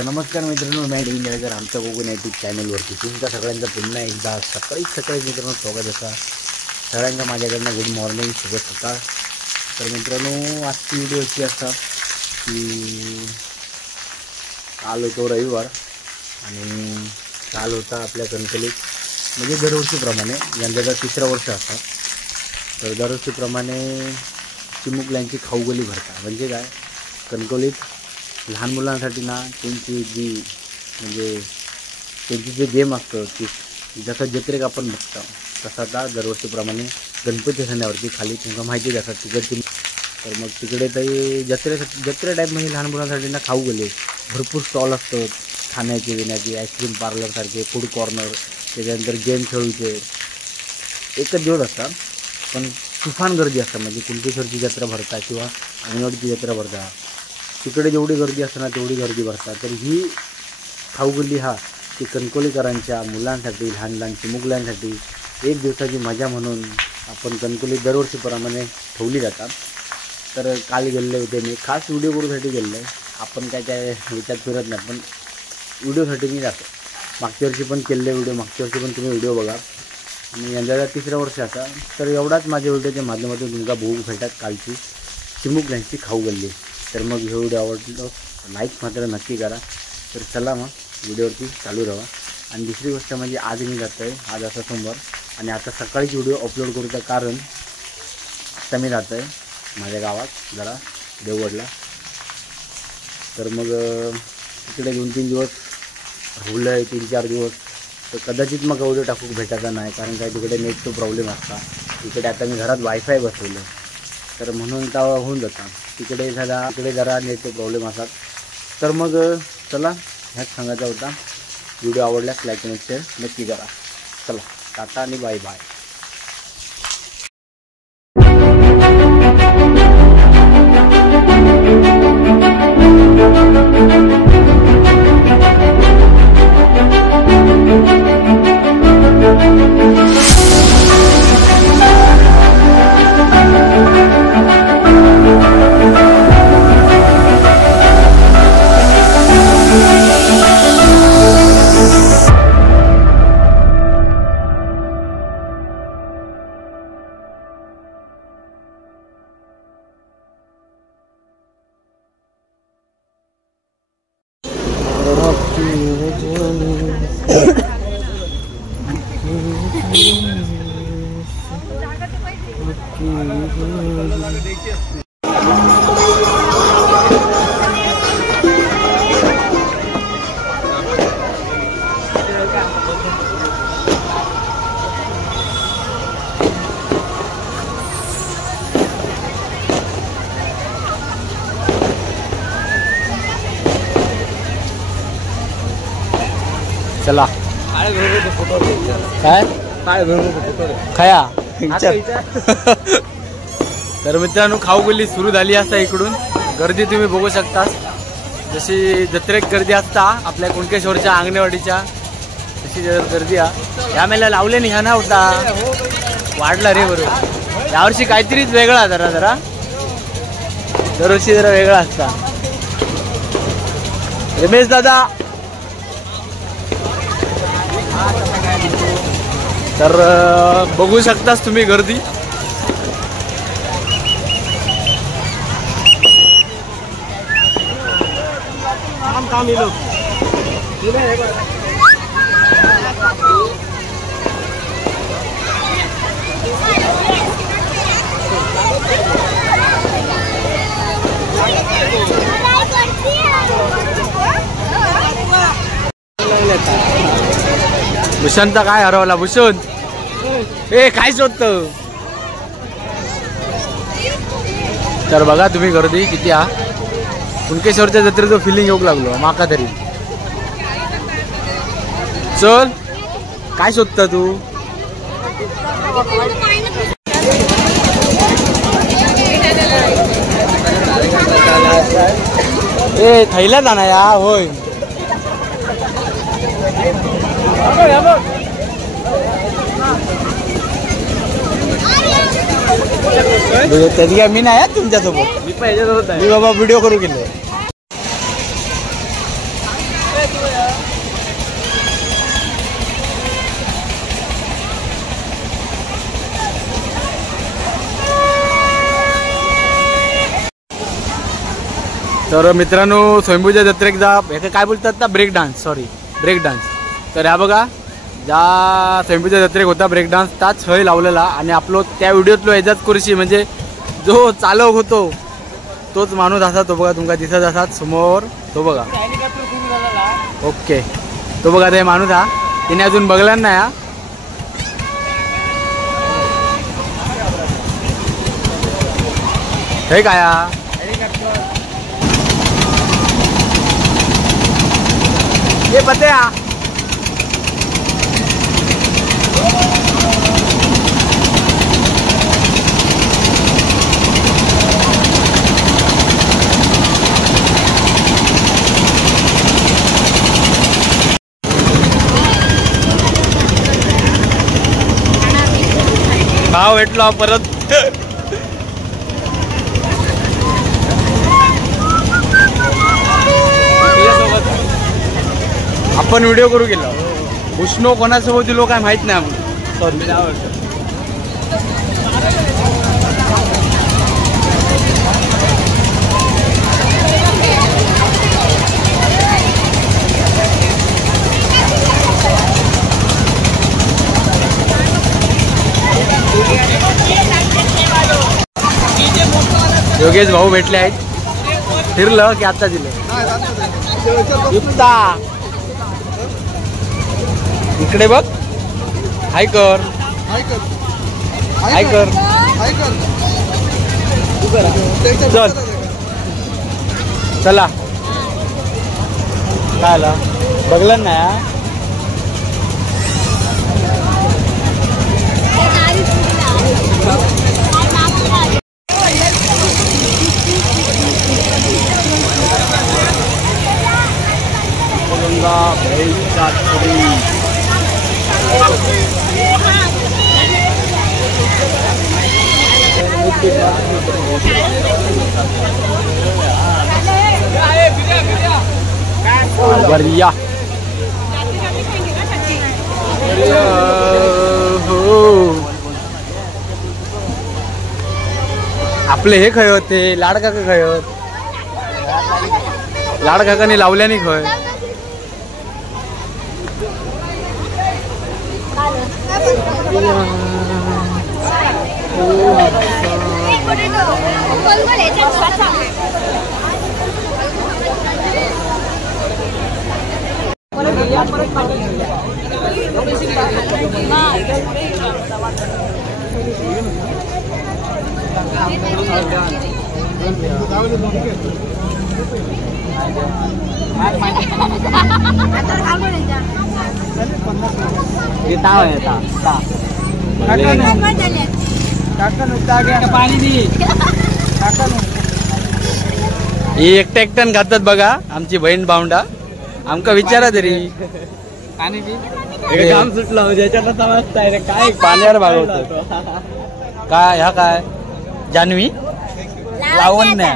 तर नमस्कार मित्रांनो, मी इंडियाकर आमच्या कोकण यूट्यूब चॅनलवरती तुमच्या सगळ्यांचं पुन्हा एकदा सकाळी मित्रांनो स्वागत असा सगळ्यांना माझ्याकडनं गुड मॉर्निंग, शुभ सकाळ। तर मित्रांनो, आजची व्हिडिओ अशी असा की काल होतो रविवार आणि काल होता आपल्या कणकवलीत म्हणजे दरवर्षीप्रमाणे यंदाचा 3रा वर्ष असा। तर दरवर्षीप्रमाणे चिमुकल्यांची खाऊगली भरता म्हणजे काय, कणकवलीत लहान मुलांसाठी ना त्यांची जी म्हणजे त्यांची जे गेम असतं ती जसं जत्रेक आपण बघतो तसा आता दरवर्षीप्रमाणे गणपती सणावरती खाली तुम्हाला माहिती असतात तिकडची। तर मग तिकडे तरी जत्रे टाईप म्हणजे लहान मुलांसाठी ना खाऊ गेले भरपूर स्टॉल असतात, खाण्याचे पिण्याचे, आईस्क्रीम पार्लरसारखे, फूड कॉर्नर, त्याच्यानंतर गेम खेळूचे एकच दिवस असतात। पण तुफान गर्दी असतात म्हणजे कुणकेश्वरची जत्रा भरता किंवा अंगणवाडीची जत्रा भरता तिकडे जेवढी गर्दी असते ना तेवढी गर्दी भरतात। तर ही खाऊगल्ली हा ती कणकवलीकरांच्या मुलांसाठी, लहान लहान चिमुकल्यांसाठी एक दिवसाची मजा म्हणून आपण कणकवली दरवर्षीप्रमाणे ठेवली जातात। तर काल गेलेले होते मी, खास व्हिडिओ करूसाठी गेलेलो आहे। आपण काय विचार फिरत नाही, पण व्हिडिओसाठी मी जातो। मागच्या वर्षी पण केलेले व्हिडिओ, मागच्या वर्षी पण तुम्ही व्हिडिओ बघा आणि यंदाचा 3रा वर्ष असा। तर एवढाच माझ्या व्हिडिओच्या माध्यमातून तुमका बघू भेटत कालची चिमुकल्यांची खाऊगल्ली। तर मग हे व्हिडिओ आवडलं लाईक मात्र नक्की करा। तर चला मग व्हिडिओवरती चालू राहा। आणि दुसरी गोष्ट म्हणजे आज मी जातो आहे, आज असा सोमवार आणि आता सकाळीच व्हिडिओ अपलोड करूचं कारण आता मी जातो आहे माझ्या गावात जरा देवगडला। तर मग तिकडे 2-3 दिवस राहिलं आहे, 3-4 दिवस। तर कदाचित मग व्हिडिओ टाकू भेटायचा नाही, कारण काय तिकडे नेटचा प्रॉब्लेम असता। तिकडे आता मी घरात वायफाय बसवलं तर म्हणून तेव्हा होऊन जातं, तिकडे जरा नेटचे प्रॉब्लेम असतात। तर मग चला ह्याच सांगायचा होता, व्हिडिओ आवडल्यास लाईक आणि शेअर नक्की करा। चला टाटा आणि बाय बाय। चला काय खाया तर मित्रांनो, खाऊगल्ली सुरू झाली असता। इकडून गर्दी तुम्ही बघू शकता, जशी जत्रेक गर्दी असता आपल्या कुणकेश्वरच्या अंगणवाडीच्या तशी गर्दी या मेला लावले नाही ह्या ना होता वाढला रे बरोबर। यावर्षी काहीतरीच वेगळा जरा दरवर्षी जरा वेगळा असता। रमेश दादा तर बघू शकताच तुम्ही गर्दी। भूषणचा काय हरवला भूषण, ए काय शोधत। तर बघा तुम्ही गर्दी किती हा, कुणकेश्वरच्या जत्रेचं फिलिंग येऊ लागलो माका तरी। चल काय शोधता तू, ए थैला जाणार या होय। त्याची काय मी नाही तुमच्यासोबत, मी पाहिजे मी बाबा व्हिडिओ करू गेले। तर मित्रांनो स्वयंभूच्या जत्रेक जा हे काय बोलतात ना break dance, sorry break dance. तर ह्या बघा ज्या स्वयंभूच्या जत्रेक होता ब्रेक डान्स त्याच हय लावलेला आणि आपलो त्या व्हिडिओतलो ह्याच्यात कुर्शी म्हणजे जो चालक होतो तोच माणूस असा तो बघा तुमका दिसत असात समोर तो बघा. ओके तो बघा ते माणूस हा तिने अजून बघला नाही हा. हे काय ये पत्या भाव भेटला परत. आपण व्हिडिओ करू गेलो उष्णो कोणासोबत दिलो काय माहित नाही आम्हाला. सॉरी योगेश भाऊ भेटले आहेत. फिरलं की आता दिलं इकडे बघ. हाय कर हाय कर चल चला काय आला बघलं ना. बढ़िया आपले हे खय होते लाड काका खय होत. लाड काकाने लावल्याने खय ही एकट्या एकट्यान घातात बघा आमची बहीण भावंडा. आमका विचारा तरी काम सुटलं काय पाण्यावर भागवतो काय ह्या काय जान्हवी लावण्य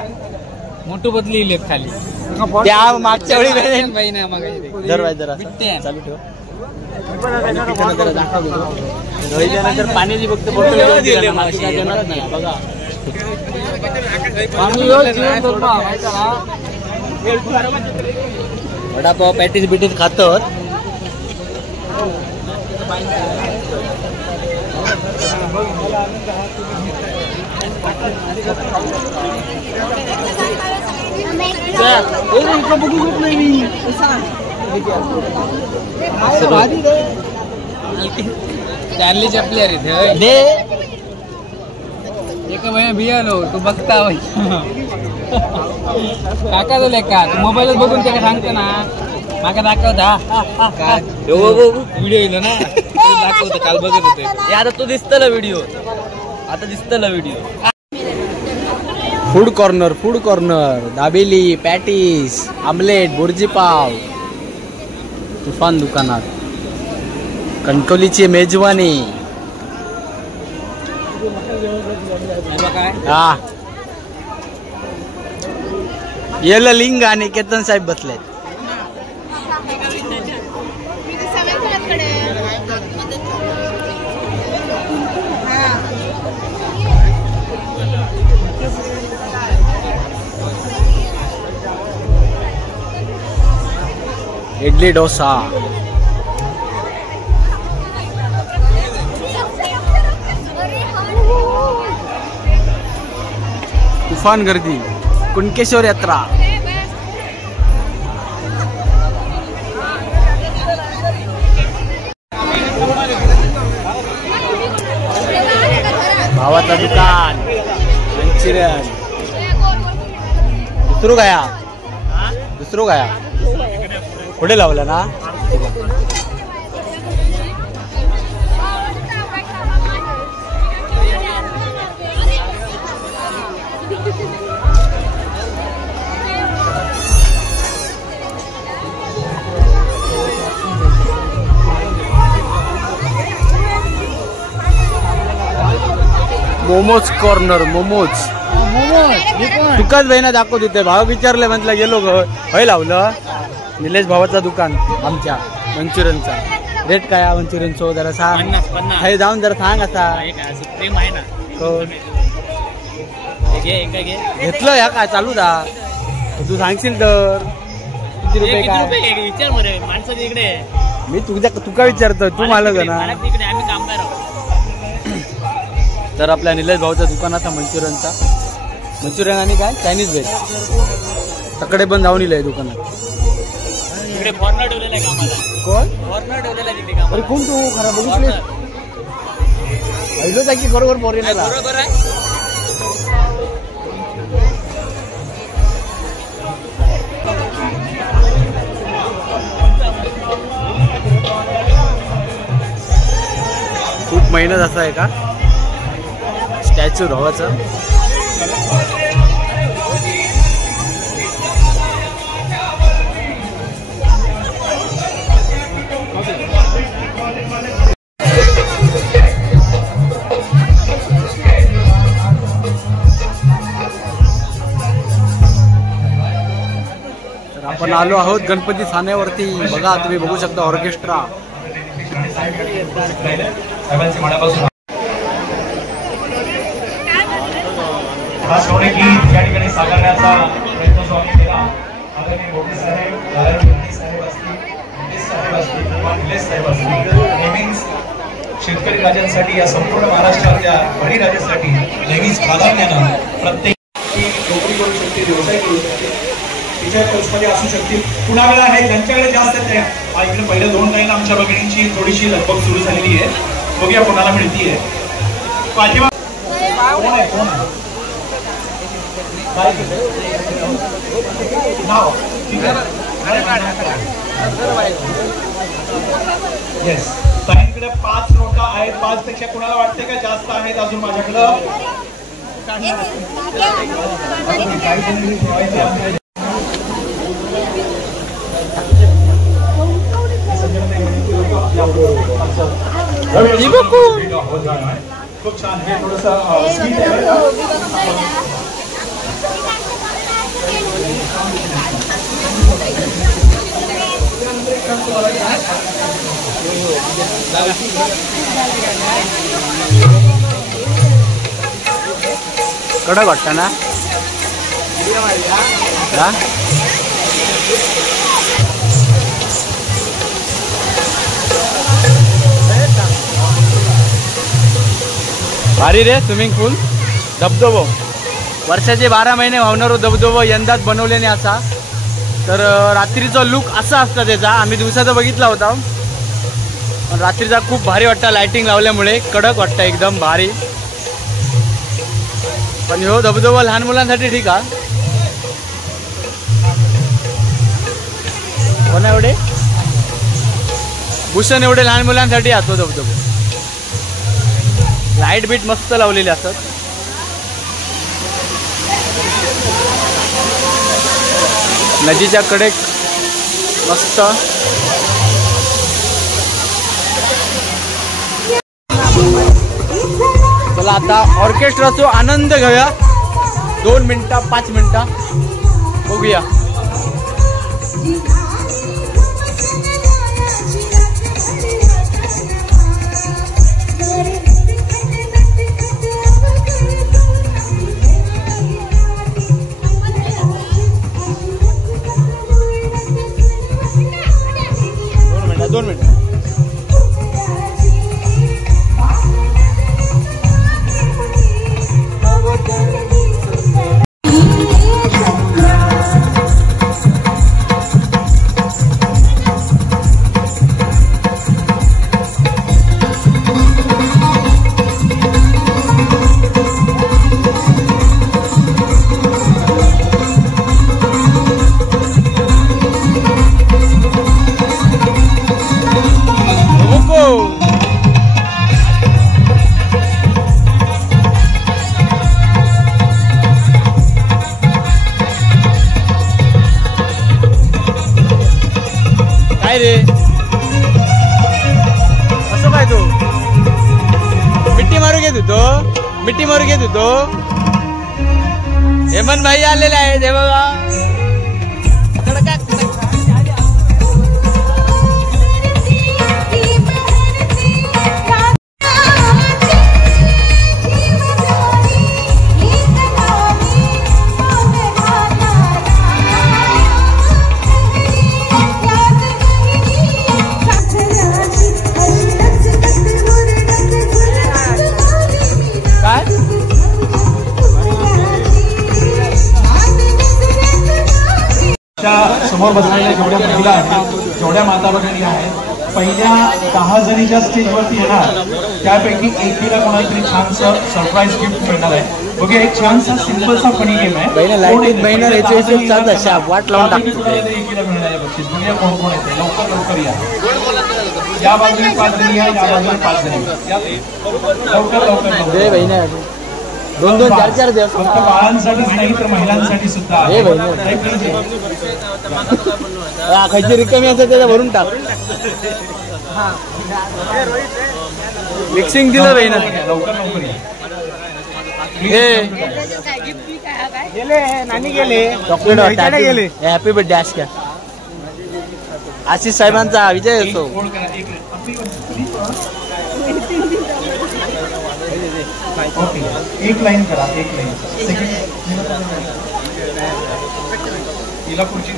मोठू बदली खाली त्या मागच्या वेळी जरा चालू ठेव. दाखव पाण्याची फक्त बघा वडापाव पॅटीस बिटीस खातो. चार्ली चपली अरे एक भियालो तू बघता काका तो लेका तू मोबाईल बघून त्याला सांगतो ना माका दाखवता व्हिडिओ येलो ना दाखवतो काल बघत होते. आता तो दिसतला व्हिडिओ आता दिसतला video. Food corner dabeli patties omelette bhurji pav तुफान दुकानात कणकवलीची मेजवानी. हा येला लिंग आणि केतन साहेब बसलेत. इडली डोसा. तुफान गर्दी. कुणकेश्वर यात्रा. भावाचा दुकान मंचुरियन. दुसरं गाया पुढे लावलं ना. मोमोज कॉर्नर. मोमोज तुकाच बहिणा दाखवत होते. भाव विचारले म्हटलं गेलो हय लावलं. निलेश भावाचा दुकान आमच्या मंचुरियनचा. रेट काय मंचुरियनचो जरा सांग. हय जाऊन जरा सांग. असा घेतलं या काय चालू दा. तू सांगशील तर किती रुपये काय विचार माणसाच्या इकडे. मी तुका विचारतो. तू मालक ना. आम्ही कामगार. तर आपल्या निलेश भाऊच्या दुकानाचा मंचुरियन आणि काय चायनीज व्हेज तकडे पण जाऊन येईल दुकानात. इकडे फॉरनर ठेवलेला आहे कामाला. कोण फॉरनर ठेवलेला आहे तिथे कामाला. अरे कोण तू खरं बघितले ऐलोच आहे की बरोबर पोरीला. बरोबर आहे. खूप मेहनत असा आहे का स्टॅच्यू भावाचं. तर आपण आलो आहोत गणपती थाण्यावरती. बघा तुम्ही बघू शकता ऑर्केस्ट्रा. हा सोहळे गीत या ठिकाणी साकारण्याचा प्रयत्न जो आम्ही केला. आदरणीय गोपी साहेब, साहेब असतील किंवा निलेश साहेब असतील, नेहमीच शेतकरी राजांसाठी या संपूर्ण महाराष्ट्रातल्या बळीराजासाठी नेहमीच प्राधान्यानं प्रत्येक नोकरी करू शकते, व्यवसाय करू शकते, तिच्या पल्समध्ये असू शकतील. कुणाकडे आहे ज्यांच्याकडे जास्त आहे. इकडे पहिल्या 2 लाईन आमच्या भगिनींची थोडीशी लगबग सुरू झालेली आहे. बघूया कोणाला मिळतीये. पाठीमा कोण आहे नाव येस. ताईंकडे 5 नोटा आहेत. 5 पेक्षा कुणाला वाटते का जास्त आहेत अजून माझ्याकडं. खूप छान. हे थोडंसं स्वीट आहे. कडक वाटतं ना. भारी रे. स्विमिंग पूल धबधबो वर्षाचे 12 महिने वाहणारो धबधबो यंदाच बनवल्याने असा. तर रात्रीचा लुक असा असता त्याचा. आम्ही दिवसाचा बघितला होता पण रात्रीचा खूप भारी वाटतं. लाइटिंग लावल्यामुळे कडक वाटतं एकदम भारी. पण ह्यो धबधबा लहान मुलांसाठी ठीक आहे. कोणा एवढे भूषण एवढे लहान मुलांसाठी असतो धबधबा. लाईट बीट मस्त लावलेले असतात. नदीच्या कडे मस्त. चला आता ऑर्केस्ट्राचा आनंद घेऊया. 2 मिनिटं 5 मिनिटं बघूया. काय रे असं काय तू मिट्टी मारू घेत होतो मिट्टी मारू घेत होतो हेमंत भाई आलेले आहे हे बघा समोर बसलेल्या जेवढ्या महिला आहेत जेवढ्या माता भगिनी आहेत पहिल्या 10 जणीच्या स्टेजवरती येणार त्यापैकी एकीला कोणातरी छानसं सरप्राईज गिफ्ट मिळणार आहे. बघूया एक छानसा सिंपलसा फनी गेम आहे. वाट लावून टाकतो एकीला मिळणार आहे बक्षीस. बघूया कोण कोण येते. लवकर लवकर या. या बाजूने 5 जणी या या बाजूने 5 जणी लवकर लवकर दोन दोन चार चार दिवस फक्त बाळांसाठीच नाही तर महिलांसाठी सुद्धा खायची रिकामी असते त्याच्या भरून टाक मिक्सिंग दिलं बहिण लवकर लवकर गेले नानी गेले चॉकलेट गेले हॅपी बर्थडे आज क्या आशिष साहेबांचा विजय असतो. ओके एक लाईन करा एक लाईन सेकंड हिला पुढची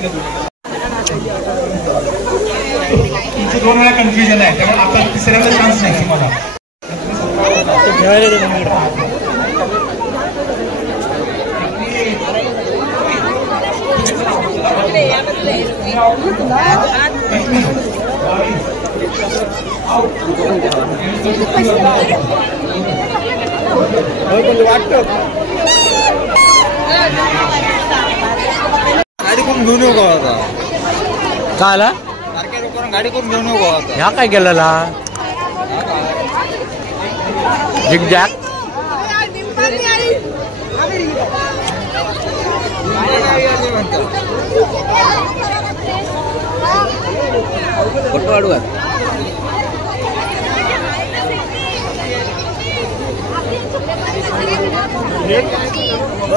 तुमची 2 वेळा कन्फ्युजन आहे त्यामुळे आता तिसऱ्याला चान्स नाही तुम्हाला. गाडी करून घेऊन येऊ का काय आला गाडी करून घेऊन येऊ का ह्या काय केलेला झिकझॅक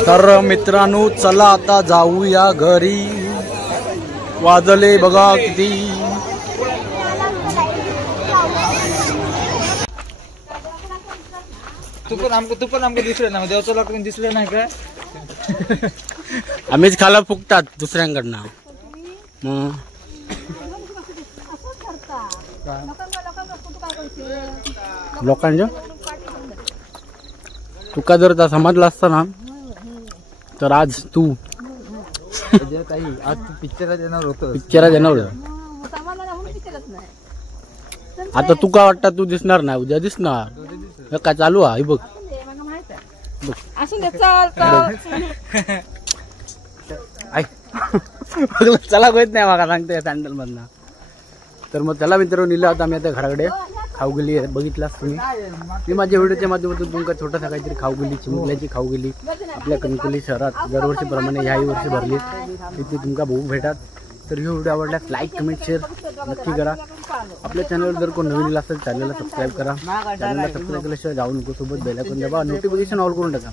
तर मित्रांनो चला आता जाऊया घरी. वाजले बघा किती. तू पण आमको दिसलं ना देवचं लाकडून दिसलं नाही काय आम्हीच खाला फुकतात दुसऱ्यांकडनं मग लोकांच्या तुका जर समजला असता ना तर आज तू आज तू पिक्चरात येणार होतं आता तुका वाटतं तू दिसणार नाही उद्या दिसणार काय चालू आहे बघ चला कळत नाही मला सांगते सँडल मधनं. तर मग त्याला मित्र नेलं आता आम्ही आता घराकडे खाऊ गेली बघितलास तुम्ही. मी माझ्या व्हिडिओच्या माध्यमातून तुमका छोटासा काहीतरी खाऊ गेली चिमुकल्याची खाऊ गेली आपल्या कणकोली शहरात दरवर्षीप्रमाणे ह्याही वर्षी भरली तिथे तुमका बघू भेटात. तर ही व्हिडिओ आवडल्यास लाईक कमेंट शेअर नक्की करा. आपल्या चॅनलवर जर कोण नवीन असेल चॅनलला सबस्क्राईब करा. चॅनलला सबस्क्राईब केल्याशिवाय जाऊ नको सोबत बेल आयकॉन दाबा नोटिफिकेशन ऑल करून टाका.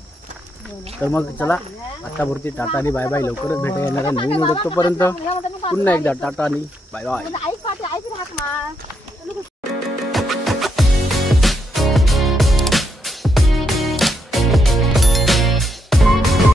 तर मग चला आतापुरती टाटा आणि बाय बाय. लवकरच भेटा येणारा नवीन व्हिडिओ. तोपर्यंत पुन्हा एकदा टाटा आणि बाय बाय.